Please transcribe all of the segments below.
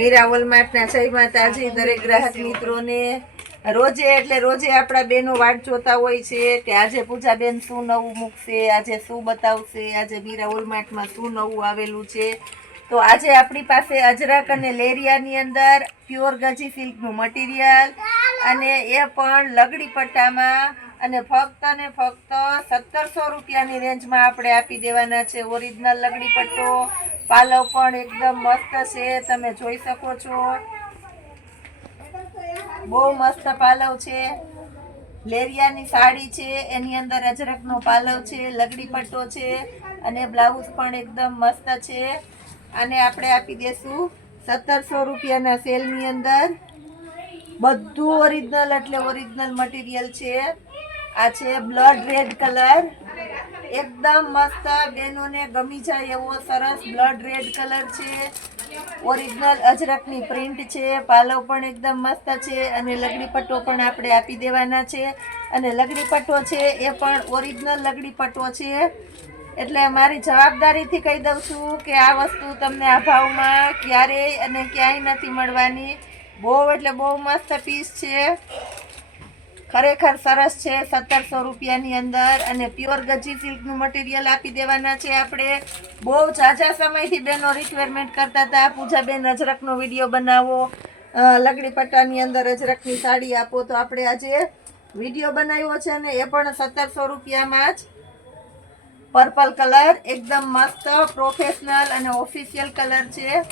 મીરા વોલમાર્ટના જય માતાજી દરેક ગ્રાહક મિત્રોને રોજે આપણા બેનો વાટ જોતા હોય છે કે આજે પૂજાબેન શું નવું મૂકશે, આજે શું બતાવશે, આજે મીરા વોલમાર્ટમાં શું નવું આવેલું છે. તો આજે આપણી પાસે અજરક અને લેરિયાની અંદર પ્યોર ગજી સિલ્કનું મટીરિયલ અને એ પણ લગડી પટ્ટામાં અને ફક્ત 1700 રૂપિયાની રેન્જમાં આપણે આપી દેવાના છે. ઓરિજિનલ લગડી પટ્ટો, પાલવ પણ એકદમ મસ્ત છે, તમે જોઈ શકો છો. બહુ મસ્ત પાલવ છે. લેરિયાની સાડી છે, એની અંદર અજરકનો પાલવ છે, લગડી પટ્ટો છે અને બ્લાઉઝ પણ એકદમ મસ્ત છે. અને આપણે આપી દેશું 1700 રૂપિયાના સેલની અંદર. બધું ઓરિજિનલ એટલે ઓરિજિનલ મટીરિયલ છે. આ છે બ્લડ રેડ કલર, એકદમ મસ્ત, બેનોને ગમી જાય એવો સરસ બ્લડ રેડ કલર છે. ઓરિજિનલ અજરકની પ્રિન્ટ છે, પાલવ પણ એકદમ મસ્ત છે અને લગડી પટ્ટો પણ આપણે આપી દેવાના છે. અને લગડી પટ્ટો છે એ પણ ઓરિજિનલ લગડી પટ્ટો છે. એટલે મારી જવાબદારીથી કહી દઉં છું કે આ વસ્તુ તમને આ ભાવમાં ક્યારેય અને ક્યાંય નથી મળવાની. બહુ એટલે બહુ મસ્ત પીસ છે, ખરેખર સરસ છે. 1700 રૂપિયાની અંદર અને પ્યોર ગજી સિલ્કનું મટીરિયલ આપી દેવાના છે આપણે. બહુ ઝાઝા સમયથી બેનો રિક્વાયરમેન્ટ કરતા હતા, પૂજાબેન અજરકનો વિડીયો બનાવો, લગડી પટ્ટાની અંદર અજરકની સાડી આપો. તો આપણે આજે વિડીયો બનાવ્યો છે ને એ પણ 1700 રૂપિયામાં જ. પર્પલ કલર એકદમ મસ્ત પ્રોફેશનલ અને ઓફિશિયલ કલર છે.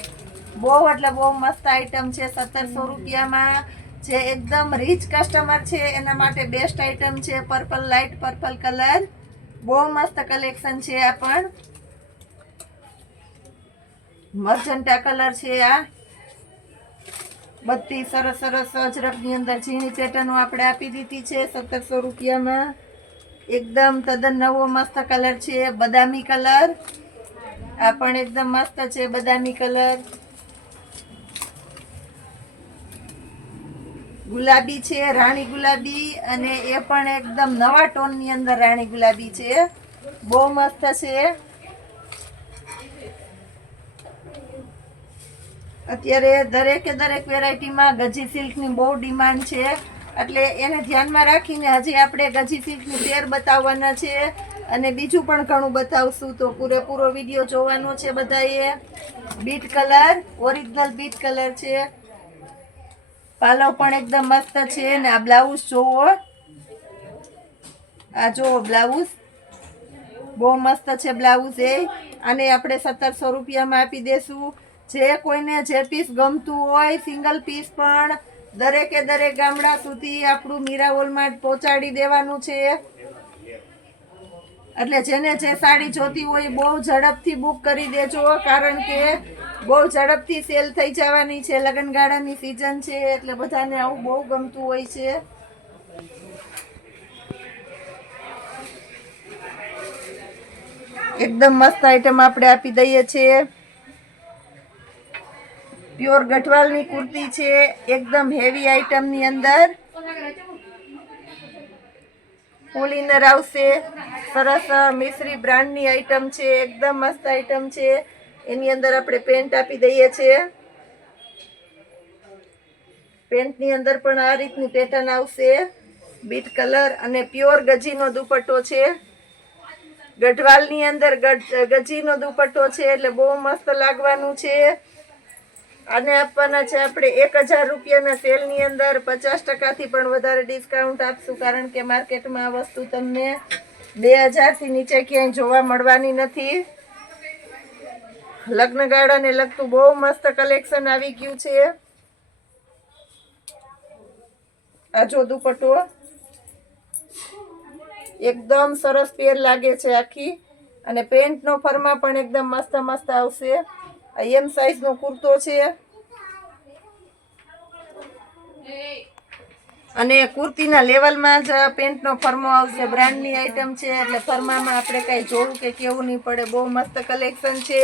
બહુ એટલે બહુ મસ્ત આઈટમ છે 1700 રૂપિયામાં. જે એકદમ રીચ કસ્ટમર છે એના માટે બેસ્ટ આઈટમ છે. પર્પલ, લાઇટ પર્પલ કલર, બહુ મસ્ત કલેક્શન છે. આ પણ મર્જન્ટા કલર છે. આ બધી સરસ સરસ અજરકની અંદર ઝીણી પેટર્નો આપણે આપી દીધી છે 1700 રૂપિયામાં. એકદમ તદ્દન નવો મસ્ત કલર છે, બદામી કલર. આ પણ એકદમ મસ્ત છે, બદામી કલર. ગુલાબી છે, રાણી ગુલાબી, અને એ પણ એકદમ નવા ટોનની અંદર રાણી ગુલાબી છે, બહુ મસ્ત છે. અત્યારે દરેક વેરાયટીમાં ગજી સિલ્કની બહુ ડિમાન્ડ છે, એટલે એને ધ્યાનમાં રાખીને હજી આપણે ગજી સિલ્કની પેર બતાવવાના છે અને બીજું પણ ઘણું બતાવશું. તો પૂરેપૂરો વિડીયો જોવાનો છે બધાએ. Bit colour, original bit colour છે. પાલવ પણ એકદમ મસ્ત છે. અને આ બ્લાઉઝ જોવો, આ જોવો બ્લાઉઝ, બહુ મસ્ત છે બ્લાઉઝ. આને આપણે 1700 રૂપિયામાં આપી દેશું. જે કોઈને જે પીસ ગમતું હોય, સિંગલ પીસ પણ દરેક ગામડા સુધી આપણું મીરા વોલમાર્ટ પહોંચાડી દેવાનું છે. એટલે જેને જે સાડી જોતી હોય બહુ ઝડપથી બુક કરી દેજો, કારણ કે બહુ ઝડપથી સેલ થઈ જવાની છે. લગ્નગાળાની સિઝન છે એટલે બધાને આવું બહુ ગમતું હોય છે. એકદમ મસ્ત આઈટમ આપણે આપી દઈએ છીએ. પ્યોર ગઢવાલની કુર્તી છે, એકદમ હેવી આઈટમની અંદર. ફૂલ ઇનર આવશે, સરસ મિશ્રી બ્રાન્ડની આઈટમ છે, એકદમ મસ્ત આઈટમ છે. એની અંદર આપણે પેન્ટ આપી દઈએ છીએ. પેન્ટની અંદર પણ આ રીતની પેટર્ન આવશે, બીટ કલર, અને પ્યોર ગજીનો દુપટ્ટો છે. ગઢવાલની અંદર ગજીનો દુપટ્ટો છે એટલે બહુ મસ્ત લાગવાનું છે. આને આપવાના છે આપણે 1000 રૂપિયાના સેલની અંદર. 50%થી પણ વધારે ડિસ્કાઉન્ટ આપશું, કારણ કે માર્કેટમાં આ વસ્તુ તમને 2000થી નીચે ક્યાંય જોવા મળવાની નથી. લગ્નગાળાને લગતું બહુ મસ્ત કલેક્શન આવી ગયું છે. આ જો દુપટ્ટો, એકદમ સરસ પેર લાગે છે આખી. અને પેન્ટનો ફરમા પણ એકદમ મસ્ત આવશે. આ એમ સાઈઝનો કુર્તો છે અને કુર્તીના લેવલમાં જ પેન્ટનો ફરમો આવશે. બ્રાન્ડની આઈટમ છે એટલે ફરમામાં આપણે કાંઈ જોવું કે કેવું નહીં પડે. બહુ મસ્ત કલેક્શન છે.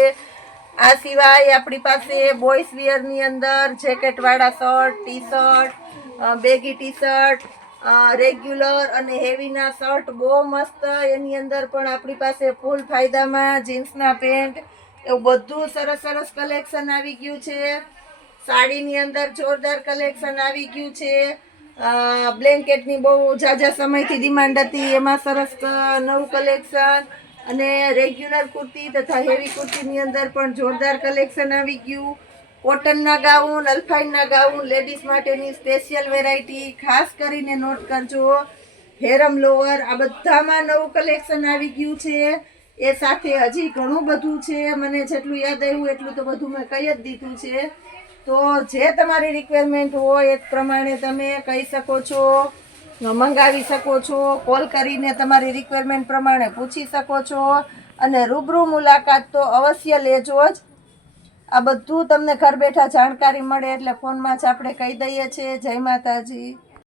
આ સિવાય આપણી પાસે બોયઝ વિયરની અંદર જેકેટવાળા shirt, T shirt, baggy T shirt, regular અને હેવીના શર્ટ બહુ મસ્ત. એની અંદર પણ આપણી પાસે ફૂલ ફાયદામાં જીન્સના પેન્ટ, એવું બધું સરસ કલેક્શન આવી ગયું છે. સાડીની અંદર જોરદાર કલેક્શન આવી ગયું છે. બ્લેન્કેટની બહુ ઝાઝા સમયથી ડિમાન્ડ હતી, એમાં સરસ નવું કલેક્શન. અને રેગ્યુલર કુર્તી તથા હેવી કુર્તીની અંદર પણ જોરદાર કલેક્શન આવી ગયું. કોટનના ગાઉન, અલ્ફાઇનના ગાઉન, લેડીઝ માટેની સ્પેશિયલ વેરાયટી, ખાસ કરીને નોટ કરજો. હેરમ લોવર, આ બધામાં નવું કલેક્શન આવી ગયું છે. એ સાથે હજી ઘણું બધું છે, મને જેટલું યાદ આવ્યું એટલું તો બધું મેં કહી જ દીધું છે. તો જે તમારી રિક્વાયરમેન્ટ હોય એ પ્રમાણે તમે કહી શકો છો, મંગાવી શકો છો, કોલ કરીને તમારી રિક્વાયરમેન્ટ પ્રમાણે પૂછી શકો છો. અને રૂબરૂ મુલાકાત તો અવશ્ય લેજો જ. આ બધું તમને ઘર બેઠા જાણકારી મળે એટલે ફોનમાં જ આપણે કહી દઈએ છીએ. જય માતાજી.